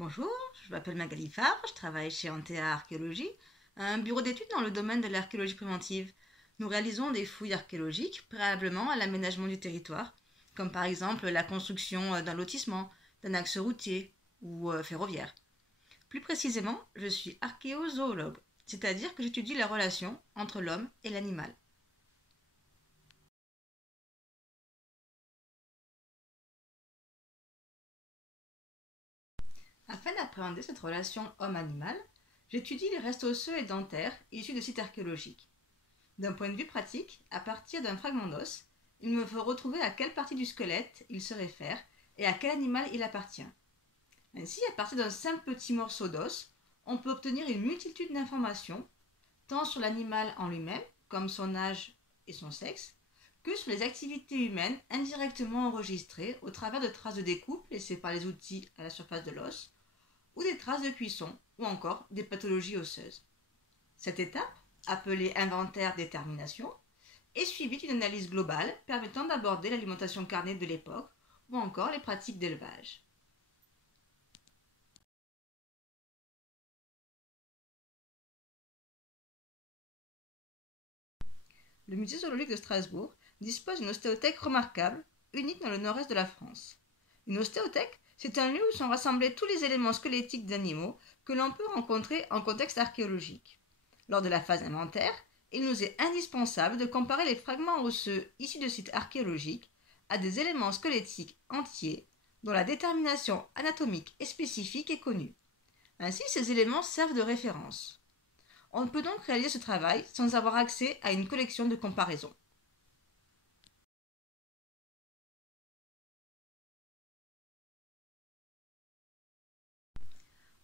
Bonjour, je m'appelle Magali Favre, je travaille chez Antea Archéologie, un bureau d'études dans le domaine de l'archéologie préventive. Nous réalisons des fouilles archéologiques préalablement à l'aménagement du territoire, comme par exemple la construction d'un lotissement, d'un axe routier ou ferroviaire. Plus précisément, je suis archéozoologue, c'est-à-dire que j'étudie la relation entre l'homme et l'animal. Afin d'appréhender cette relation homme-animal, j'étudie les restes osseux et dentaires issus de sites archéologiques. D'un point de vue pratique, à partir d'un fragment d'os, il me faut retrouver à quelle partie du squelette il se réfère et à quel animal il appartient. Ainsi, à partir d'un simple petit morceau d'os, on peut obtenir une multitude d'informations, tant sur l'animal en lui-même, comme son âge et son sexe, que sur les activités humaines indirectement enregistrées au travers de traces de découpe laissées par les outils à la surface de l'os, ou des traces de cuisson, ou encore des pathologies osseuses. Cette étape, appelée inventaire détermination, est suivie d'une analyse globale permettant d'aborder l'alimentation carnée de l'époque ou encore les pratiques d'élevage. Le musée zoologique de Strasbourg dispose d'une ostéothèque remarquable, unique dans le nord-est de la France. Une ostéothèque, c'est un lieu où sont rassemblés tous les éléments squelettiques d'animaux que l'on peut rencontrer en contexte archéologique. Lors de la phase inventaire, il nous est indispensable de comparer les fragments osseux issus de sites archéologiques à des éléments squelettiques entiers dont la détermination anatomique et spécifique est connue. Ainsi, ces éléments servent de référence. On ne peut donc réaliser ce travail sans avoir accès à une collection de comparaison.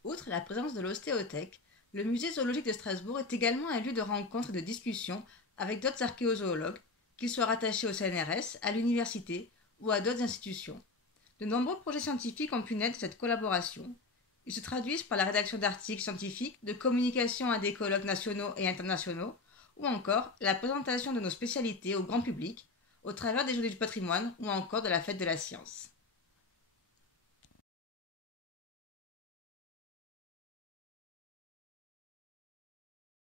Outre la présence de l'ostéothèque, le musée zoologique de Strasbourg est également un lieu de rencontre et de discussion avec d'autres archéozoologues, qu'ils soient rattachés au CNRS, à l'université ou à d'autres institutions. De nombreux projets scientifiques ont pu naître de cette collaboration. Ils se traduisent par la rédaction d'articles scientifiques, de communication à des colloques nationaux et internationaux, ou encore la présentation de nos spécialités au grand public, au travers des journées du patrimoine ou encore de la fête de la science.